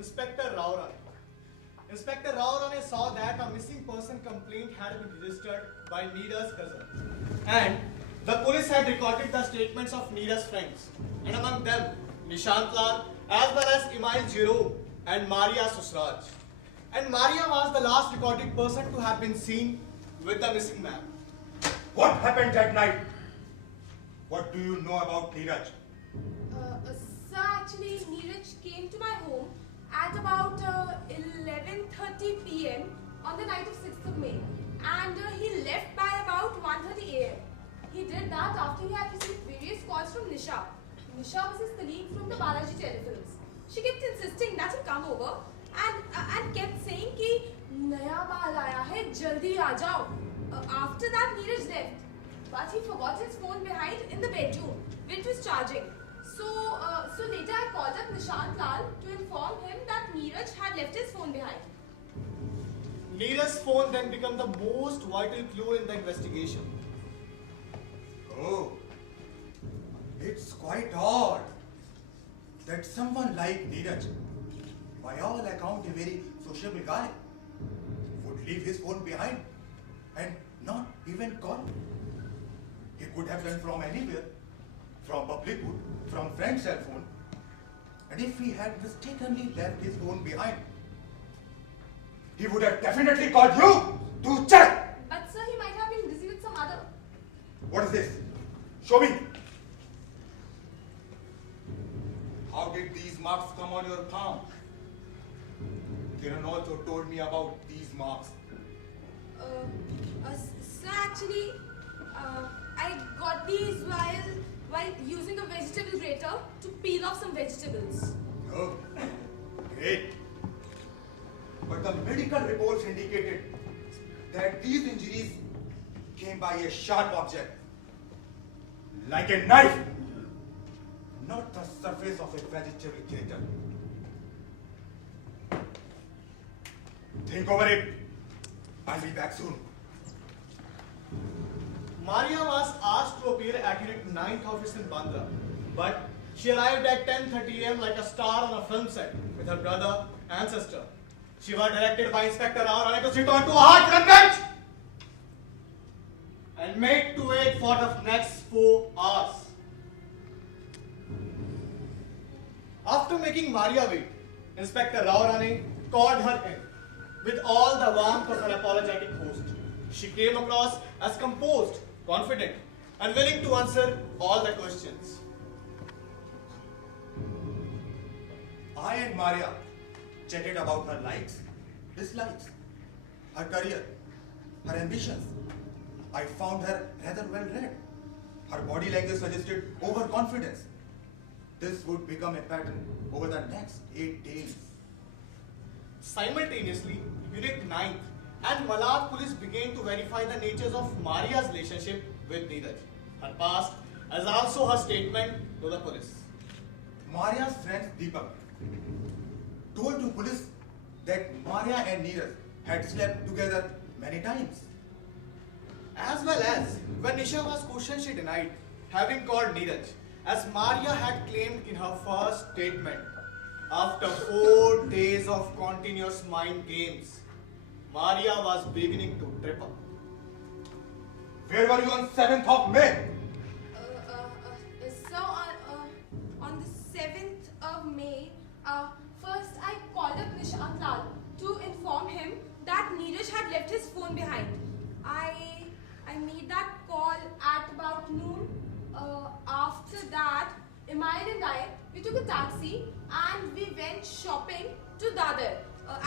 Inspector Rao Rane. Inspector Rao Rane saw that a missing person complaint had been registered by Neeraj's cousin. And the police had recorded the statements of Neeraj's friends. And among them, Nishant Lal, as well as Email Jiro and Maria Susraj. And Maria was the last recorded person to have been seen with the missing man. What happened that night? What do you know about Neeraj? Sir, actually, Neeraj came to my home at about 11:30 p.m. on the night of 6th of May. And he left by about 1:30 a.m. He did that after he had received various calls from Nisha. Nisha was his colleague from the Balaji telefilms. She kept insisting that he come over and kept saying कि नया माल आया है जल्दी आ जाओ. After that, Neeraj left, but he forgot his phone behind in the bedroom, which was charging. So later I called up Nishant Lal to inform him that Neeraj had left his phone behind. Neeraj's phone then became the most vital clue in the investigation. Oh, it's quite odd that someone like Neeraj, by all account a very sociable guy, would leave his phone behind and not even call. He could have done from anywhere, from public wood, from friend's cell phone. And if he had mistakenly left his phone behind, he would have definitely called you to check. But sir, he might have been busy with some other. What is this? Show me. How did these marks come on your palm? Kiran also told me about these marks. Sir, actually, I got these while using a vegetable grater to peel off some vegetables. Oh, great. But the medical reports indicated that these injuries came by a sharp object, like a knife, not the surface of a vegetable grater. Think over it. I'll be back soon. Maria was asked to appear at Unit 9th office in Bandra, but she arrived at 10:30 a.m. like a star on a film set with her brother and sister. She was directed by Inspector Rao Rane to sit on to a hard bench and made to wait for the next 4 hours. After making Maria wait, Inspector Rao Rane called her in with all the warmth of an apologetic host. She came across as composed, confident, and willing to answer all the questions. I and Maria chatted about her likes, dislikes, her career, her ambitions. I found her rather well read. Her body language suggested overconfidence. This would become a pattern over the next 8 days. Simultaneously, Unit 9th and Malad police began to verify the natures of Maria's relationship with Neeraj, her past, as also her statement to the police. Maria's friend Deepak told to police that Maria and Neeraj had slept together many times. As well as, when Nisha was questioned, she denied having called Neeraj, as Maria had claimed in her first statement. After 4 days of continuous mind games, Maria was beginning to trip up. Where were you on 7th of May? So on the 7th of May, first I called up Nishant Lal to inform him that Neeraj had left his phone behind. I made that call at about noon. After that, Imail and I, we took a taxi and we went shopping to Dadar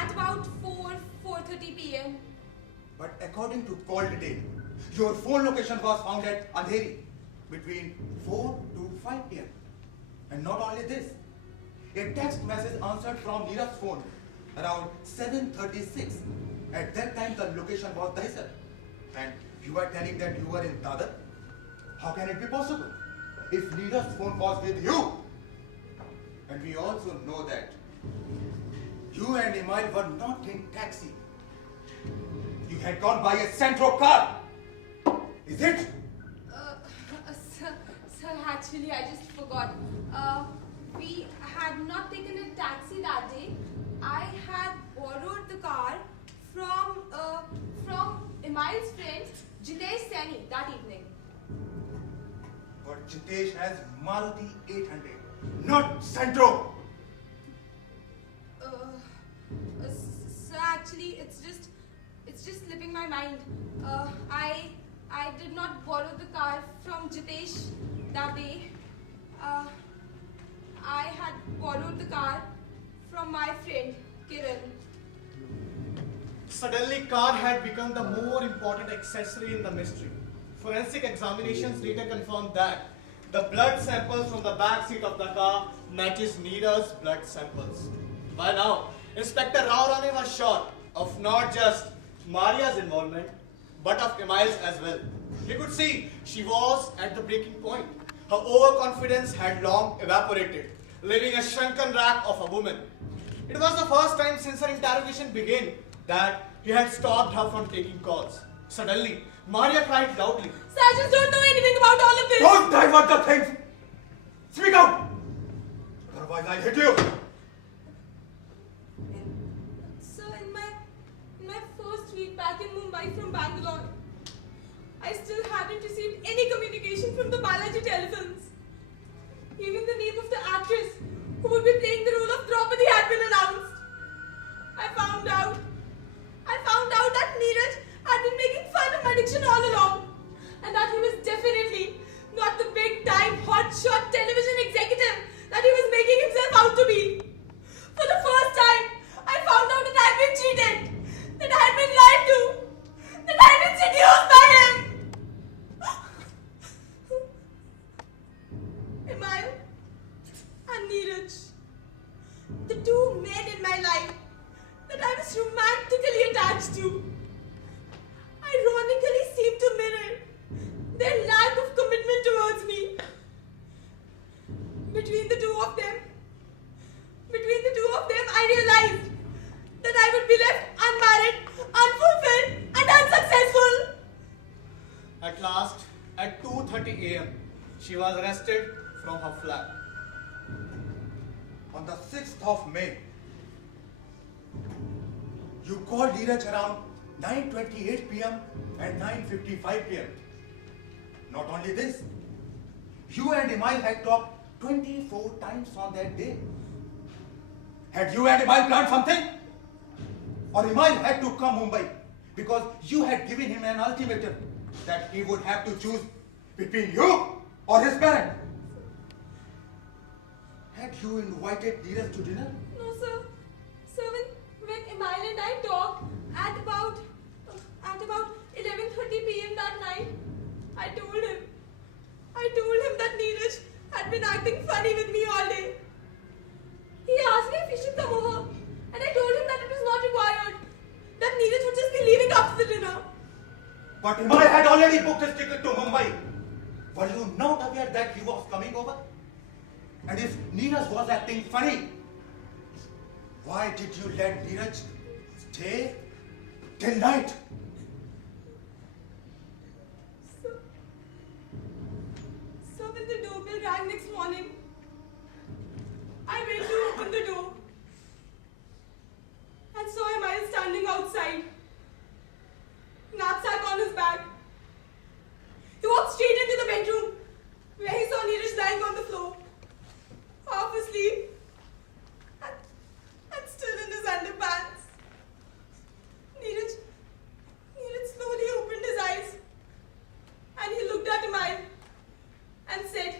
at about 4:30 p.m. But according to call detail, your phone location was found at Andheri between 4 to 5 p.m. And not only this, a text message answered from Neeraj's phone around 7:36. At that time, the location was Dahisar. And you are telling that you were in Dadar? How can it be possible? If Neeraj's phone was with you, and we also know that you and Imail were not in taxi. You had gone by a Centro car. Is it? Sir, actually, I just forgot. We had not taken a taxi that day. any that evening. But Jitesh has Maruti 800, not Santro. Sir, actually, it's just slipping my mind. I did not borrow the car from Jitesh that day. I had borrowed the car from my friend Kiran. Suddenly, car had become the more important accessory in the mystery. Forensic examinations later confirmed that the blood samples from the back seat of the car matches Neera's blood samples. By now, Inspector Rao Rane was sure of not just Maria's involvement, but of Emile's as well. He could see she was at the breaking point. Her overconfidence had long evaporated, leaving a shrunken wreck of a woman. It was the first time since her interrogation began that he had stopped her from taking calls. Suddenly, Maria cried loudly. Sir, I just don't know anything about all of this. Don't divert the things! Speak out! Otherwise I'll hit you! Sir, in my first week back in Mumbai from Bangalore, I still hadn't received any communication from the Balaji telephones. Even the name of the actress who would be playing the role of Draupadi had been announced. I found out that Neeraj had been making fun of my addiction all along, and that he was definitely not the big-time hotshot television executive that he was making himself out to be. For the first time, I found out that I had been cheated, that I had been lied to, that I had been seduced by him. Emile and Neeraj, the two men in my life that I was romantically attached to, ironically seemed to mirror their lack of commitment towards me. Between the two of them, I realized that I would be left unmarried, unfulfilled, and unsuccessful. At last, at 2:30 a.m., she was arrested from her flat. On the 6th of May, you called Neeraj around 9:28 p.m. and 9:55 p.m. Not only this, you and Emile had talked 24 times on that day. Had you and Emile planned something? Or Emile had to come Mumbai because you had given him an ultimatum that he would have to choose between you or his parent? Had you invited Neeraj to dinner? No, sir. Sir, when Emile and I talked at about 11:30 p.m. that night, I told him that Neeraj had been acting funny with me all day. He asked me if he should come over, and I told him that it was not required, that Neeraj would just be leaving after the dinner. But Emile had already booked his ticket to Mumbai. Were you not aware that he was coming over? And if Neeraj was acting funny, why did you let Neeraj stay till night? So when the doorbell rang next morning, I went to open the door and saw Emile standing outside, knapsack on his back. He walked straight into the bedroom where he saw Neeraj lying on the floor, half asleep and still in his underpants. Neeraj slowly opened his eyes and he looked at Emile and said,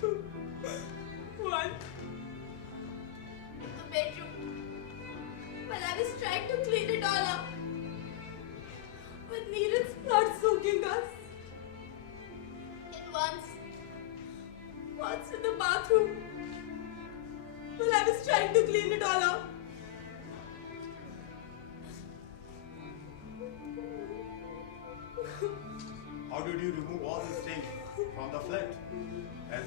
One. In the bedroom. While I was trying to clean it all up. With Neeraj's blood soaking us. And once in the bathroom. While I was trying to clean it all up. How did you remove all these things from the flat? As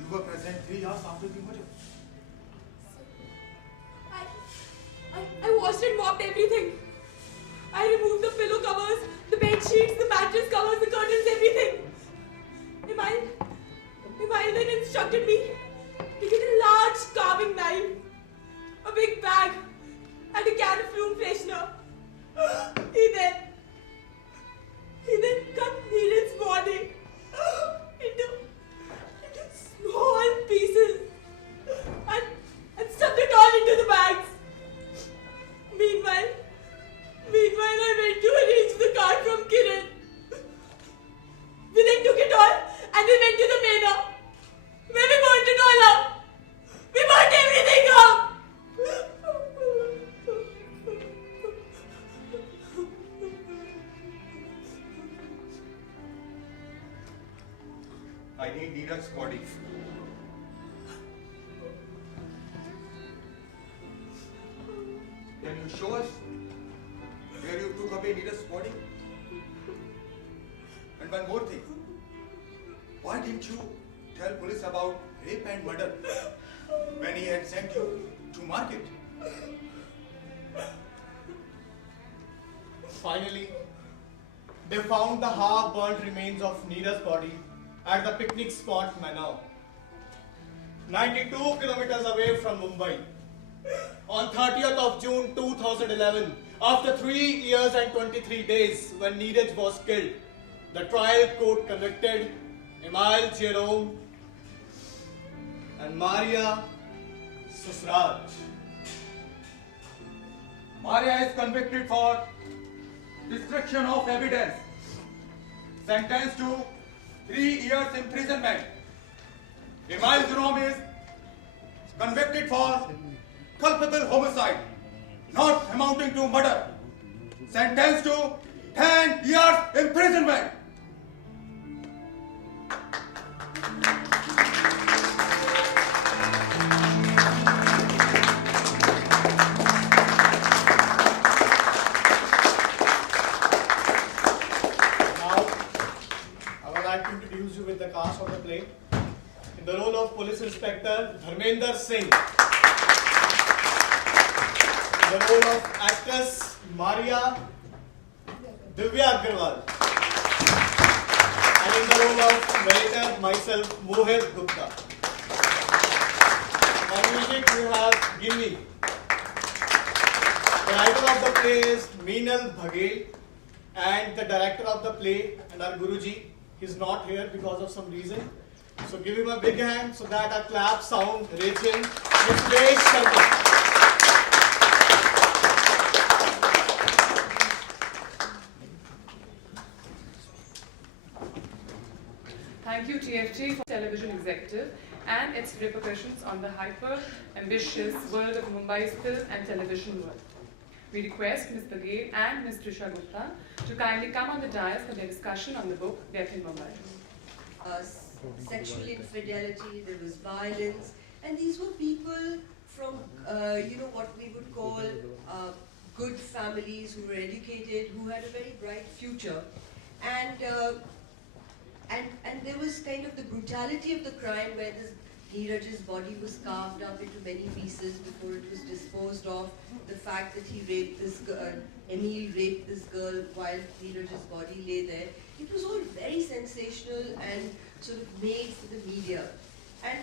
you were present 3 hours after the murder. I washed and mopped everything. I removed the pillow covers, the bed sheets, the mattress covers, the curtains, everything. Emile then instructed me to get a large carving knife, a big bag, and a can of room freshener. He then cut Neeraj's body into small pieces and stuffed it all into the bags. Meanwhile, I went to arrange the car from Kiran. We then took it all and we went to the manor, where we burnt it all up. We burnt everything up. I need Neeraj's body. Can you show us where you took away Neeraj's body? And one more thing. Why didn't you tell police about rape and murder when he had sent you to market? Finally, they found the half-burnt remains of Neeraj's body at the picnic spot Manau, 92 kilometers away from Mumbai. On 30th of June 2011, after 3 years and 23 days when Neeraj was killed, the trial court convicted Emile Jerome and Maria Susraj. Maria is convicted for destruction of evidence, sentenced to 3 years imprisonment. Emile Jerome is convicted for culpable homicide, not amounting to murder, sentenced to 10 years imprisonment. Now, I would like to introduce you with the cast of the play. In the role of Police Inspector Dharmender Singh. In the role of actress Maria Divya Agarwal. And in the role of narrator myself Mohit Gupta. On music we have Gimme. The writer of the play is Meenal Bhagel, and the director of the play and our Guruji, he's not here because of some reason. So give him a big hand so that our clap sound rich in Mithlesh Sharma. Thank you, TFT, for television executive and its repercussions on the hyper-ambitious world of Mumbai's film and television world. We request Ms. Bagale and Ms. Trisha Gupta to kindly come on the dais for their discussion on the book Death in Mumbai. Sexual infidelity, there was violence, and these were people from, what we would call good families who were educated, who had a very bright future. And there was kind of the brutality of the crime where this Neeraj's body was carved up into many pieces before it was disposed of. The fact that he raped this girl, Emile raped this girl while Neeraj's body lay there. It was all very sensational and sort of made for the media. And